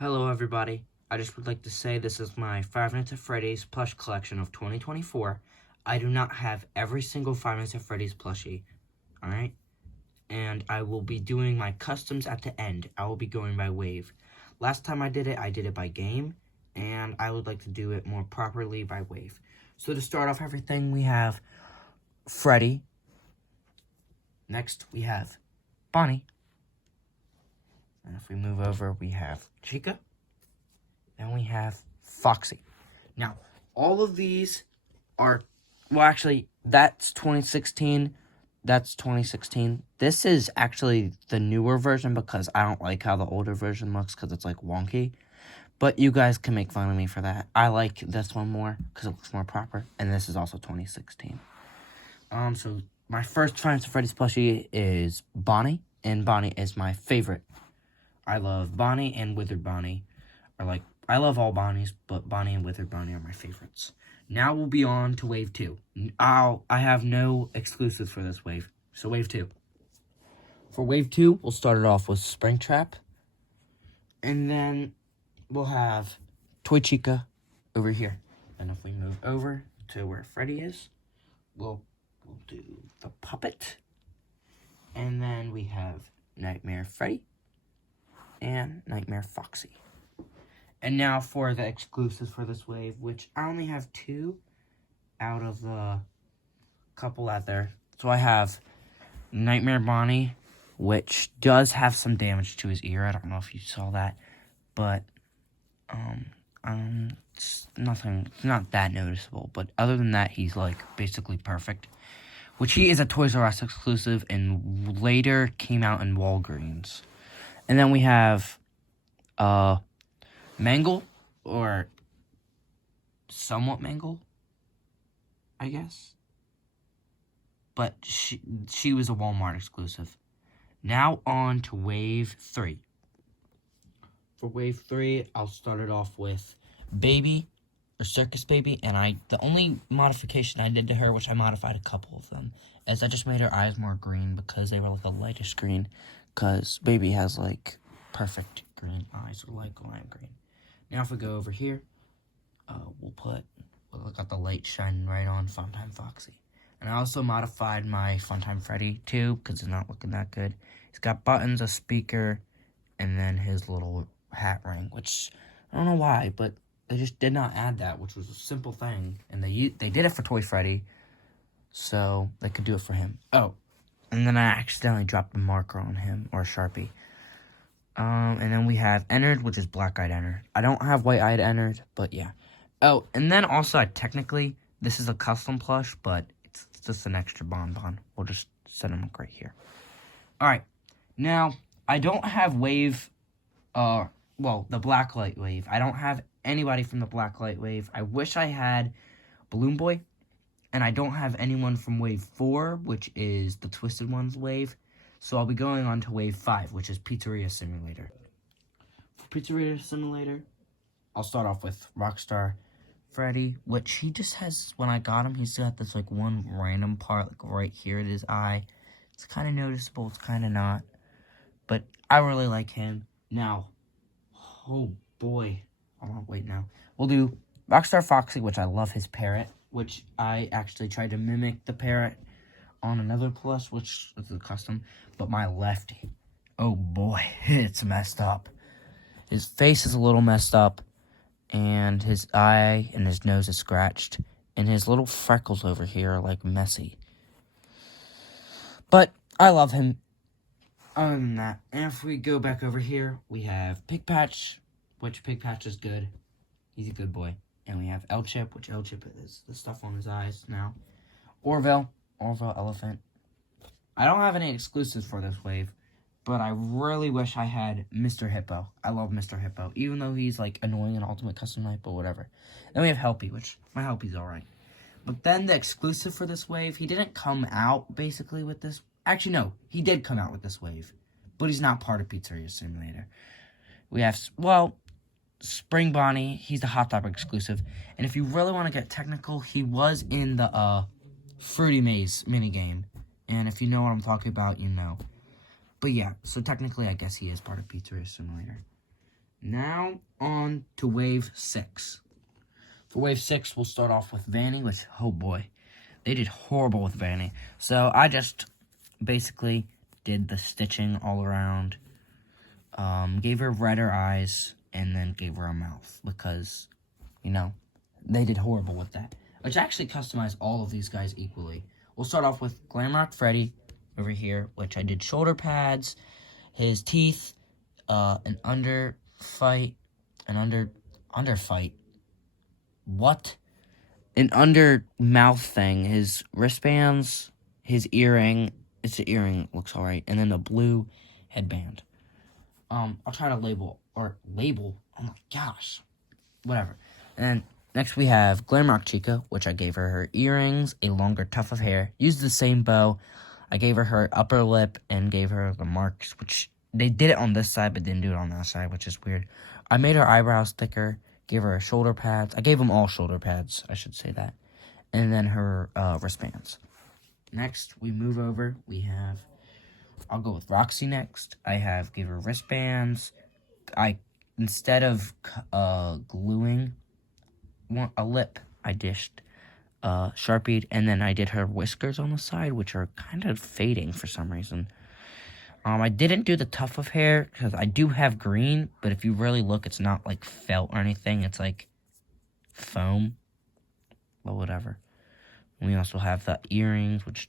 Hello everybody, I just would like to say this is my Five Nights at Freddy's plush collection of 2024. I do not have every single Five Nights at Freddy's plushie, alright? And I will be doing my customs at the end. I will be going by wave. Last time I did it by game, and I would like to do it more properly by wave. So to start off everything, we have Freddy. Next, we have Bonnie. And if we move over, we have Chica. And we have Foxy. Now, all of these are, well, actually, that's 2016. That's 2016. This is actually the newer version because I don't like how the older version looks because it's, like, wonky. But you guys can make fun of me for that. I like this one more because it looks more proper. And this is also 2016. So my first Five Nights at Freddy's plushie is Bonnie. And Bonnie is my favorite. I love Bonnie and Withered Bonnie. I love all Bonnies, but Bonnie and Withered Bonnie are my favorites. Now we'll be on to Wave 2. I have no exclusives for this wave. So Wave 2. For Wave 2, we'll start it off with Springtrap. And then we'll have Toy Chica over here. And if we move over to where Freddy is, we'll do the Puppet. And then we have Nightmare Freddy and Nightmare Foxy. And now for the exclusives for this wave, which I only have 2 out of the couple out there. So I have Nightmare Bonnie, which does have some damage to his ear. I don't know if you saw that, but it's not that noticeable. But other than that, he's like basically perfect. Which he is a Toys R Us exclusive and later came out in Walgreens. And then we have Mangle, or somewhat Mangle, I guess. But she was a Walmart exclusive. Now on to Wave 3. For Wave 3, I'll start it off with Baby, or Circus Baby, and the only modification I did to her, which I modified a couple of them, is I just made her eyes more green because they were like a lightish green, because Baby has like perfect green eyes, or like lime green. Now if we go over here, we'll got the light shining right on Funtime Foxy. And I also modified my Funtime Freddy too, because it's not looking that good. He's got buttons, a speaker, and then his little hat ring, which I don't know why, but they just did not add that, which was a simple thing. And they did it for Toy Freddy, so they could do it for him. Oh, and then I accidentally dropped a marker on him, or a Sharpie. And then we have Ennard, which is black-eyed Ennard. I don't have white-eyed Ennard, but yeah. Oh, and then also, technically, this is a custom plush, but it's just an extra bonbon. We'll just set him right here. Alright, now, I don't have wave, the Blacklight wave. I don't have anybody from the Blacklight wave. I wish I had Balloon Boy, and I don't have anyone from wave 4, which is the Twisted Ones wave. So I'll be going on to Wave 5, which is Pizzeria Simulator. For Pizzeria Simulator, I'll start off with Rockstar Freddy, which he just has, when I got him, he's got this, like, one random part, like, right here at his eye. It's kind of noticeable, it's kind of not. But I really like him. Now, oh boy. Wait now. We'll do Rockstar Foxy, which I love his parrot, which I actually tried to mimic the parrot on another plush, which is a custom, but my lefty, oh boy, it's messed up. His face is a little messed up, and his eye and his nose is scratched, and his little freckles over here are, like, messy. But I love him. Other than that, and if we go back over here, we have Pig Patch, which Pig Patch is good. He's a good boy. And we have L-Chip, which L-Chip is the stuff on his eyes now. Orville Elephant. I don't have any exclusives for this wave, but I really wish I had Mr. Hippo. I love Mr. Hippo, even though he's, like, annoying in Ultimate Custom Night, but whatever. Then we have Helpy, which my Helpy's alright. But then the exclusive for this wave, he didn't come out, basically, with this. Actually, no, he did come out with this wave, but he's not part of Pizzeria Simulator. We have, Spring Bonnie. He's the Hot Topic exclusive. And if you really want to get technical, he was in the, Fruity Maze minigame. And if you know what I'm talking about, you know. But yeah, so technically I guess he is part of Pizzeria Simulator. Now on to wave 6. For wave 6, we'll start off with Vanny, which, oh boy, they did horrible with Vanny. So I just basically did the stitching all around, gave her redder eyes, and then gave her a mouth because, you know, they did horrible with that. Which actually customized all of these guys equally. We'll start off with Glamrock Freddy over here, which I did shoulder pads, his teeth, an underfight, what? An under mouth thing, his wristbands, his earring, it's an earring, looks alright, and then the blue headband. I'll try to label, oh my gosh, whatever. And then next we have Glamrock Chica, which I gave her earrings, a longer tuft of hair, used the same bow. I gave her upper lip and gave her the marks, which they did it on this side but didn't do it on that side, which is weird. I made her eyebrows thicker, gave her shoulder pads. I gave them all shoulder pads, I should say that. And then her wristbands. Next, we move over. I'll go with Roxy next. Gave her wristbands. Instead of gluing a lip, I dished Sharpied, and then I did her whiskers on the side, which are kind of fading for some reason. I didn't do the tuft of hair, because I do have green, but if you really look, it's not, like, felt or anything. It's, like, foam. Well, whatever. And we also have the earrings, which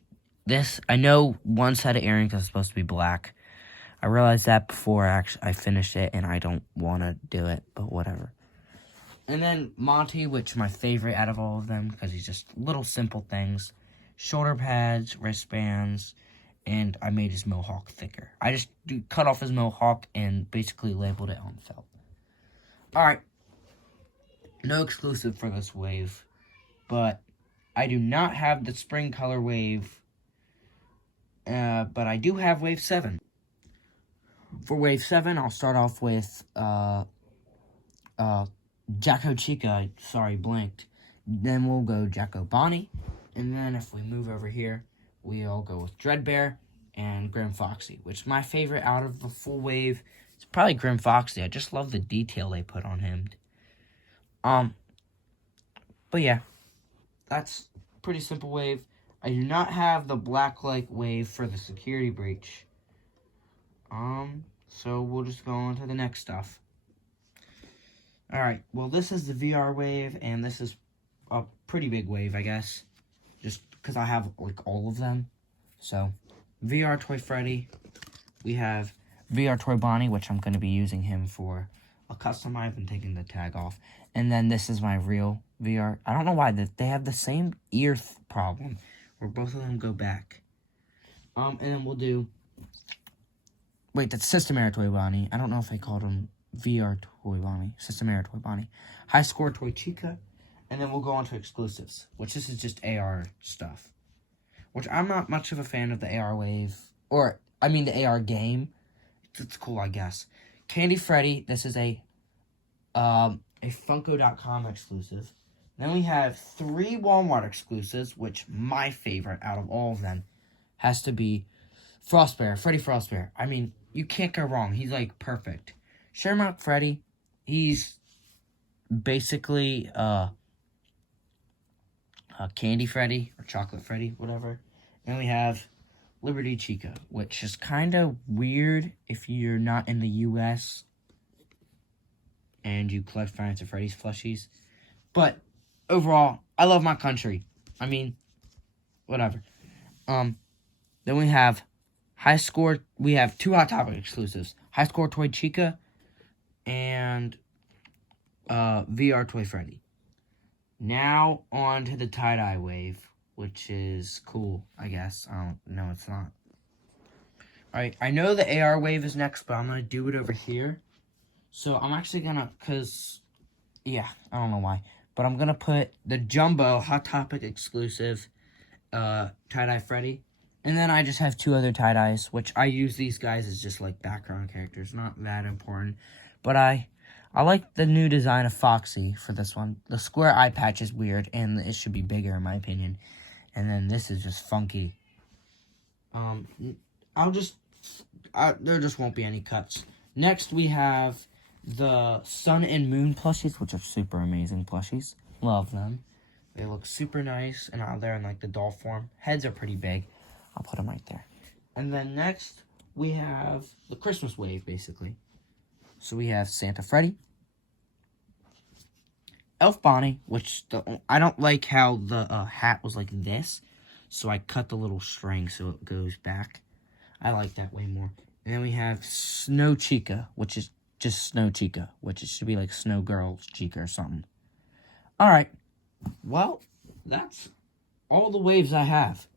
I know one set of earrings is supposed to be black. I realized that before I finished it, and I don't want to do it, but whatever. And then Monty, which is my favorite out of all of them, because he's just little simple things. Shoulder pads, wristbands, and I made his mohawk thicker. I just cut off his mohawk and basically labeled it on felt. Alright. No exclusive for this wave, but I do not have the spring color wave, but I do have wave 7. For wave 7, I'll start off with Jacko Chica, sorry, blanked. Then we'll go Jacko Bonnie. And then if we move over here, we'll go with Dreadbear and Grim Foxy, which is my favorite out of the full wave. It's probably Grim Foxy. I just love the detail they put on him. But yeah, that's a pretty simple wave. I do not have the black light wave for the security breach. So we'll just go on to the next stuff. Alright, well this is the VR wave, and this is a pretty big wave, I guess. Just because I have, like, all of them. So, VR Toy Freddy. We have VR Toy Bonnie, which I'm going to be using him for a custom. I've been taking the tag off. And then this is my real VR. I don't know why. They have the same ear problem, where both of them go back. And then we'll do... Wait, that's System Era Toy Bonnie. I don't know if I called him VR Toy Bonnie. System Era Toy Bonnie. High Score Toy Chica. And then we'll go on to exclusives, which this is just AR stuff. Which I'm not much of a fan of the AR wave. Or, I mean the AR game. It's cool, I guess. Candy Freddy. This is a Funko.com exclusive. Then we have 3 Walmart exclusives, which my favorite out of all of them has to be Frostbear, Freddy Frostbear. I mean, you can't go wrong. He's, like, perfect. Sherlock Freddy, he's basically, Candy Freddy, or Chocolate Freddy, whatever. And we have Liberty Chica, which is kind of weird if you're not in the U.S. and you collect Five Nights at Freddy's plushies. But, overall, I love my country. I mean, whatever. Then we have we have 2 Hot Topic exclusives. High Score Toy Chica and VR Toy Freddy. Now, on to the tie-dye wave, which is cool, I guess. No, it's not. Alright, I know the AR wave is next, but I'm going to do it over here. So, I'm actually going to, I don't know why. But I'm going to put the Jumbo Hot Topic exclusive tie-dye Freddy. And then I just have 2 other tie-dyes, which I use these guys as just, like, background characters. Not that important. But I like the new design of Foxy for this one. The square eye patch is weird, and it should be bigger, in my opinion. And then this is just funky. There just won't be any cuts. Next, we have the Sun and Moon plushies, which are super amazing plushies. Love them. They look super nice and out there in like the doll form. Heads are pretty big. I'll put them right there. And then next, we have the Christmas wave, basically. So we have Santa Freddy, Elf Bonnie, which I don't like how the hat was like this. So I cut the little string so it goes back. I like that way more. And then we have Snow Chica, which is just Snow Chica, which it should be like Snow Girl Chica or something. Alright, well, that's all the waves I have.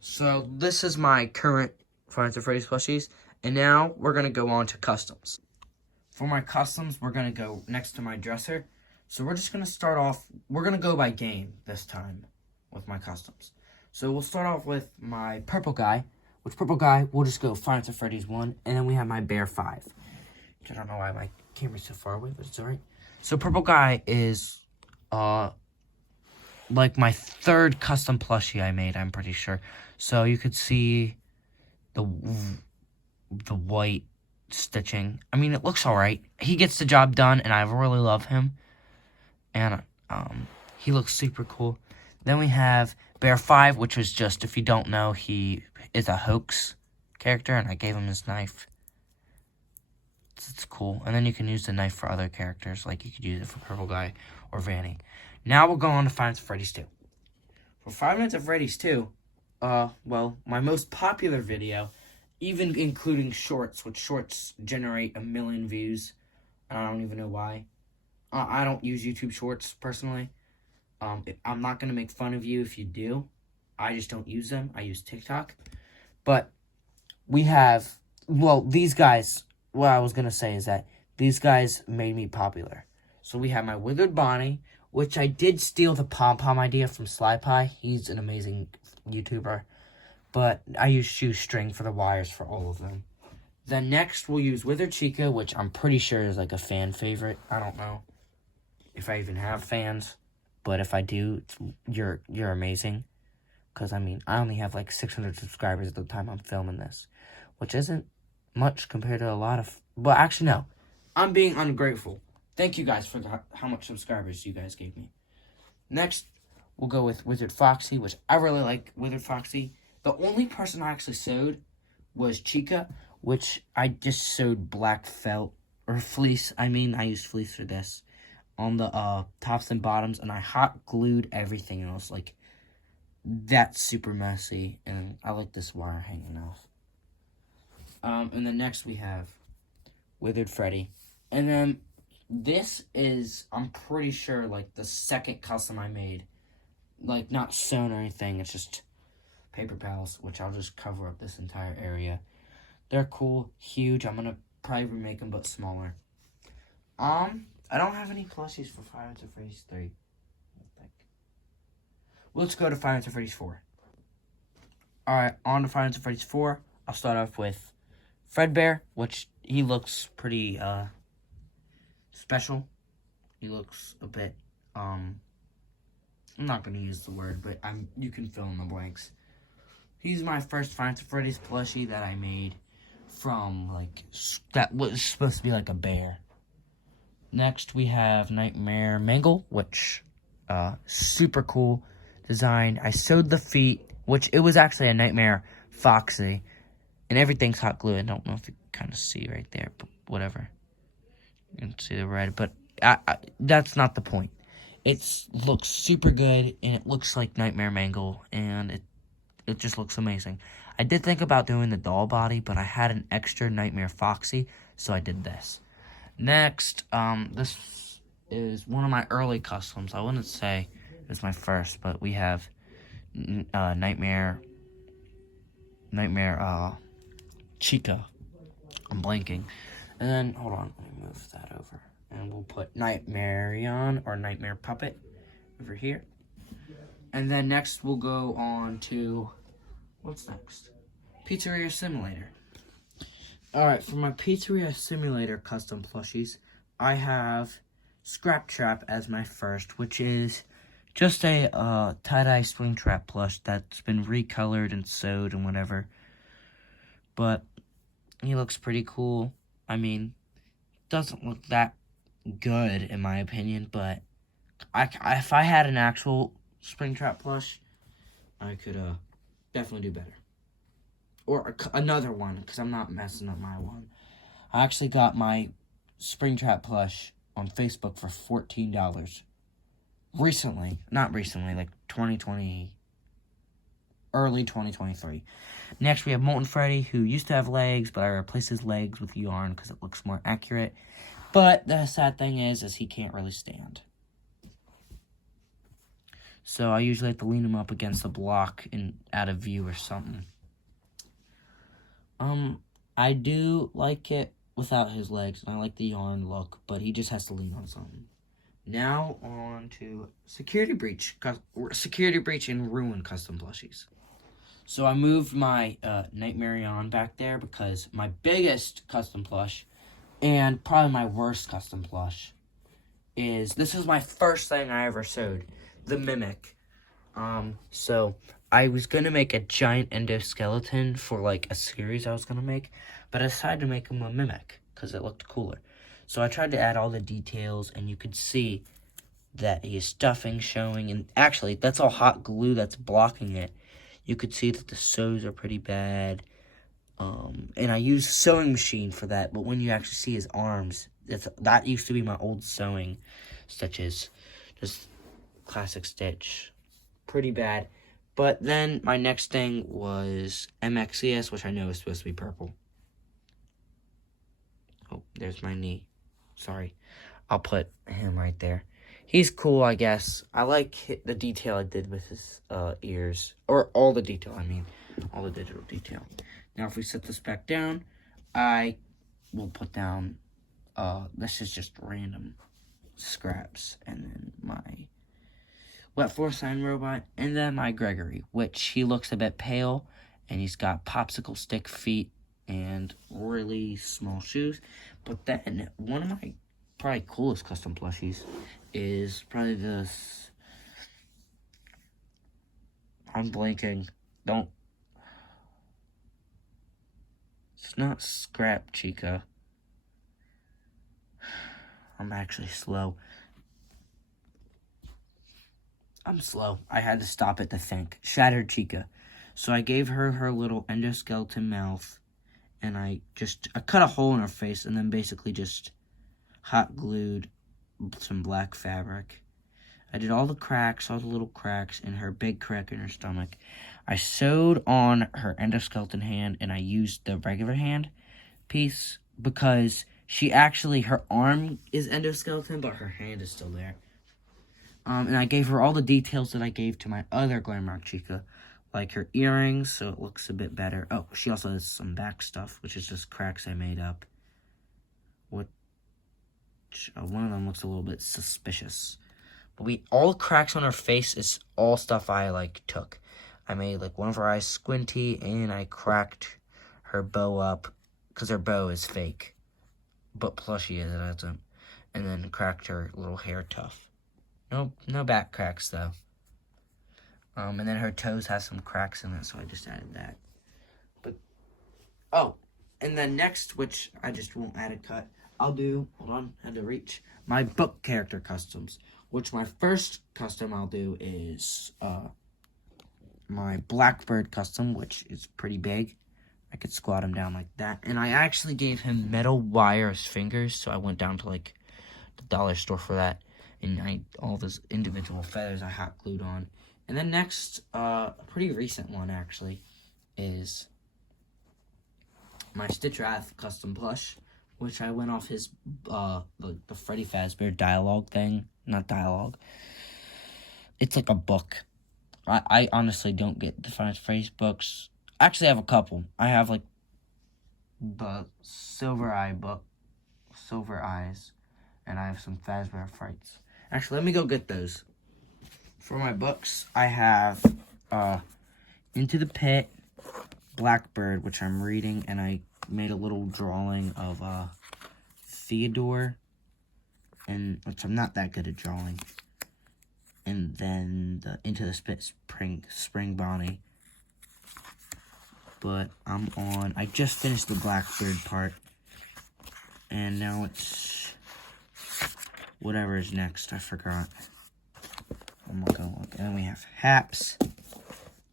So this is my current Five Nights at Freddy's plushies, and now we're going to go on to customs. For my customs, we're going to go next to my dresser. So we're just going to start off, we're going to go by game this time with my customs. So we'll start off with my purple guy, which purple guy, we'll just go Five Nights at Freddy's 1, and then we have my Bear 5. I don't know why my camera's so far away, but it's alright. So purple guy is, like my third custom plushie I made, I'm pretty sure. So you could see the white stitching. I mean, it looks alright. He gets the job done, and I really love him. And he looks super cool. Then we have Bear 5, which was just, if you don't know, he is a hoax character, and I gave him his knife. It's cool. And then you can use the knife for other characters, like you could use it for Purple Guy or Vanny. Now we'll go on to Five Nights at Freddy's 2. For Five Nights at Freddy's 2, well, my most popular video, even including shorts, which shorts generate 1 million views. I don't even know why. I don't use YouTube Shorts, personally. I'm not going to make fun of you if you do. I just don't use them. I use TikTok. But we have, well, these guys, what I was going to say is that these guys made me popular. So we have my Withered Bonnie, which I did steal the pom-pom idea from Sly Pie. He's an amazing YouTuber. But I use shoestring for the wires for all of them. Then next, we'll use Withered Chica, which I'm pretty sure is like a fan favorite. I don't know if I even have fans. But if I do, you're amazing. Because, I mean, I only have like 600 subscribers at the time I'm filming this. Which isn't much compared to a lot of... But actually, no. I'm being ungrateful. Thank you guys for how much subscribers you guys gave me. Next, we'll go with Wizard Foxy, which I really like Wizard Foxy. The only person I actually sewed was Chica, which I just sewed black felt, or fleece. I mean, I used fleece for this, on the tops and bottoms, and I hot glued everything else. Like, that's super messy, and I like this wire hanging off. And then next we have Withered Freddy. And then this is, I'm pretty sure, like, the second custom I made. Like, not sewn or anything, it's just paper pals, which I'll just cover up this entire area. They're cool, huge. I'm gonna probably remake them, but smaller. I don't have any plushies for Five Nights at Freddy's 3. I think. Let's go to Five Nights at Freddy's 4. Alright, on to Five Nights at Freddy's 4. I'll start off with Fredbear, which he looks pretty special. He looks a bit I'm not gonna use the word, but you can fill in the blanks. He's my first Five Nights at Freddy's plushie that I made from, like, that was supposed to be like a bear. Next, we have Nightmare Mangle, which, super cool design. I sewed the feet, which it was actually a Nightmare Foxy, and everything's hot glue. I don't know if you kind of see right there, but whatever. You can see the red, but that's not the point. It looks super good, and it looks like Nightmare Mangle, and it just looks amazing. I did think about doing the doll body, but I had an extra Nightmare Foxy, so I did this. Next, this is one of my early customs. I wouldn't say it's my first, but we have Nightmare Chica. I'm blanking. And then, hold on, let me move that over. And we'll put Nightmarion, or Nightmare Puppet, over here. And then next we'll go on to, what's next? Pizzeria Simulator. Alright, for my Pizzeria Simulator custom plushies, I have Scrap Trap as my first, which is just a tie-dye swing trap plush that's been recolored and sewed and whatever. But he looks pretty cool. I mean, doesn't look that good in my opinion, but if I had an actual Springtrap plush, I could definitely do better. Or another one, because I'm not messing up my one. I actually got my Springtrap plush on Facebook for $14. Recently. Not recently, like 2020, early 2023. Next, we have Molten Freddy, who used to have legs, but I replaced his legs with yarn because it looks more accurate. But the sad thing is he can't really stand. So I usually have to lean him up against a block and out of view or something. I do like it without his legs, and I like the yarn look, but he just has to lean on something. Now on to Security Breach and Ruin custom plushies. So I moved my Nightmare on back there because my biggest custom plush and probably my worst custom plush this is my first thing I ever sewed, the Mimic. So I was gonna make a giant endoskeleton for like a series I was gonna make, but I decided to make him a Mimic because it looked cooler. So I tried to add all the details, and you could see that he is stuffing showing, and actually that's all hot glue that's blocking it. You could see that the sews are pretty bad. And I used sewing machine for that, but when you actually see his arms, that used to be my old sewing stitches. Just classic stitch. Pretty bad. But then my next thing was MXCS, which I know is supposed to be purple. Oh, there's my knee. Sorry. I'll put him right there. He's cool, I guess. I like the detail I did with his ears. Or all the detail, I mean. All the digital detail. Now, if we set this back down, I will put down, this is just random scraps. And then my Wet Force Sign Robot. And then my Gregory, which he looks a bit pale. And he's got popsicle stick feet and really small shoes. But then, one of my probably coolest custom plushies is probably this. I'm blanking. Don't. It's not Scrap Chica. I'm actually slow. I'm slow. I had to stop it to think. Shattered Chica. So I gave her her little endoskeleton mouth, and I cut a hole in her face, and then basically just hot glued some black fabric. I did all the cracks, all the little cracks, and her big crack in her stomach. I sewed on her endoskeleton hand, and I used the regular hand piece because her arm is endoskeleton, but her hand is still there. And I gave her all the details that I gave to my other Glamrock Chica, like her earrings, so it looks a bit better. Oh, she also has some back stuff, which is just cracks I made up. One of them looks a little bit suspicious. But all the cracks on her face is all stuff I, took. I made, one of her eyes squinty, and I cracked her bow up, because her bow is fake. But plushy is, it isn't. And then cracked her little hair tuft. No back cracks, though. And then her toes has some cracks in it, so I just added that. And then next, which I just won't add a cut, hold on, had to reach, my book character customs, which my first custom I'll do is, my Blackbird custom, which is pretty big. I could squat him down like that. And I actually gave him metal wire as fingers, so I went down to, the dollar store for that. And all those individual feathers I hot glued on. And then next, a pretty recent one, actually, is my Stitch Wrath custom plush, which I went off his, the Freddy Fazbear dialogue thing. Not dialogue. It's like a book. I honestly don't get the Final Phrase books. Actually, I have a couple. I have, the Silver Eye book, Silver Eyes, and I have some Fazbear Frights. Actually, let me go get those. For my books, I have, Into the Pit, Blackbird, which I'm reading, and I made a little drawing of, Theodore, which I'm not that good at drawing. And then the Into the Spit Spring Bonnie. But I just finished the Blackbird part. And now it's whatever is next. I forgot. I'm gonna go look. And then we have Haps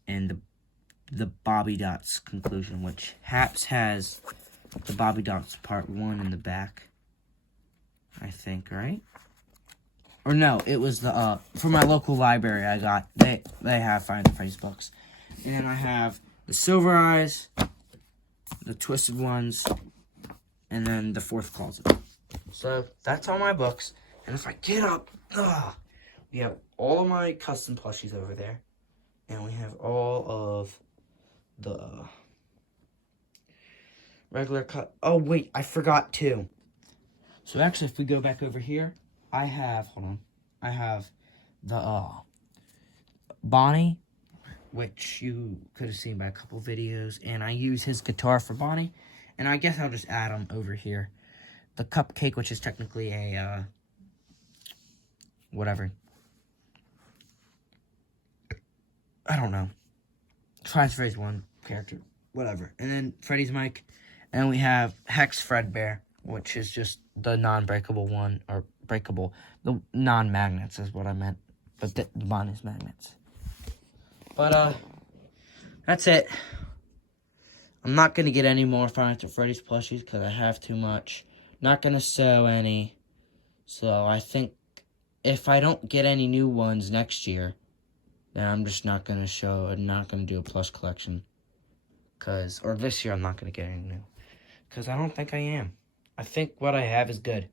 and the Bobby Dots conclusion, which Haps has the Bobby Dots part 1 in the back. I think, right? Or no, it was the from my local library I got. They have Five Nights at Freddy's books. And then I have the Silver Eyes, the Twisted Ones, and then the Fourth Closet. So that's all my books. And if I get up, we have all of my custom plushies over there. And we have all of the regular cut. Oh, wait, I forgot too. So actually, if we go back over here, I have, hold on. I have the Bonnie, which you could have seen by a couple videos. And I use his guitar for Bonnie. And I guess I'll just add him over here. The Cupcake, which is technically a, whatever. I don't know. Five Freddy's one character. Whatever. And then Freddy's mic. And we have Hex Fredbear, which is just the non-breakable one. Or breakable. The non-magnets is what I meant. But the Bonnie's magnets. But, that's it. I'm not going to get any more Five Nights at Freddy's plushies because I have too much. Not going to sew any. So I think if I don't get any new ones next year, then I'm just not going to show and not going to do a plush collection. Or this year I'm not going to get any new. Because I don't think I am. I think what I have is good.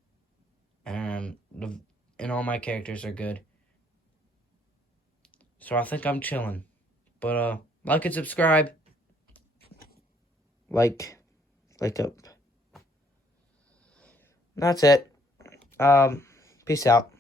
And all my characters are good. So I think I'm chilling. But, like and subscribe. Like up. That's it. Peace out.